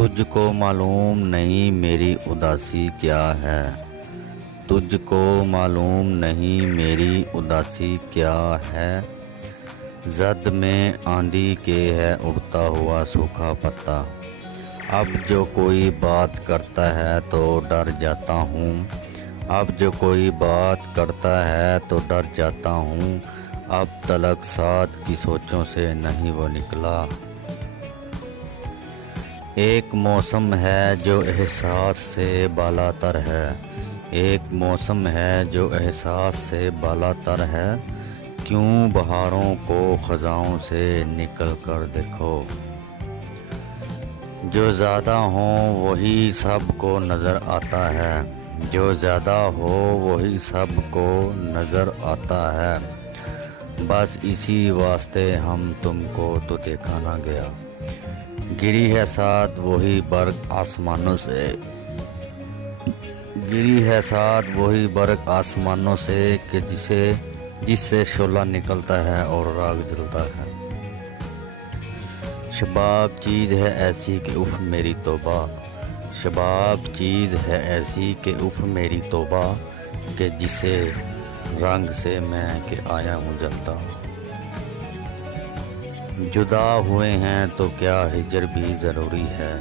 تجھ کو معلوم نہیں میری اداسی کیا ہے، تجھ کو معلوم نہیں میری اداسی کیا ہے۔ زد میں آندھی کے ہے اڑتا ہوا سوکھا پتا، اب جو کوئی بات کرتا ہے تو ڈر جاتا ہوں، اب جو کوئی بات کرتا ہے تو ڈر جاتا ہوں، اب تلک ساتھ کی سوچوں سے نہیں وہ نکلا۔ ایک موسم ہے جو احساس سے بالا تر ہے، ایک موسم ہے جو احساس سے بالا تر ہے، کیوں بہاروں کو خزاں سے نکل کر دیکھو۔ جو زیادہ ہوں وہی سب کو نظر آتا ہے، جو زیادہ ہو وہی سب کو نظر آتا ہے، بس اسی واسطے ہم تم کو تو دیکھا نہ گیا۔ گری ہے ساتھ وہی برق آسمانوں سے، گری ہے ساتھ وہی برق آسمانوں سے کہ جس سے شعلہ نکلتا ہے اور راگ جلتا ہے۔ شباب چیز ہے ایسی کہ اف میری توبہ، شباب چیز ہے ایسی کہ اف میری توبہ، کہ جسے رنگ سے میں کہ آیا ہوں جلتا۔ جدا ہوئے ہیں تو کیا ہجر بھی ضروری ہے،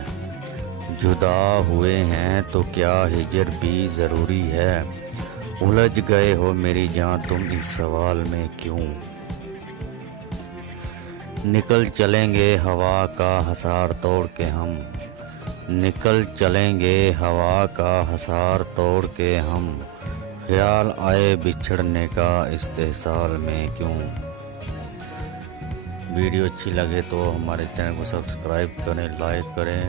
جدا ہوئے ہیں تو کیا ہجر بھی ضروری ہے، الجھ گئے ہو میری جان تم اس سوال میں کیوں۔ نکل چلیں گے ہوا کا حصار توڑ کے ہم، نکل چلیں گے ہوا کا حصار توڑ کے ہم، خیال آئے بچھڑنے کا استحصال میں کیوں۔ ویڈیو اچھی لگے تو ہمارے چینل کو سبسکرائب کریں، لائک کریں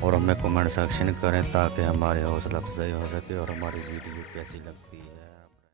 اور ہمیں کمنٹ سیکشن کریں تاکہ ہماری حوصلہ افزائی ہو سکے اور ہماری ویڈیو کیسی لگتی ہے۔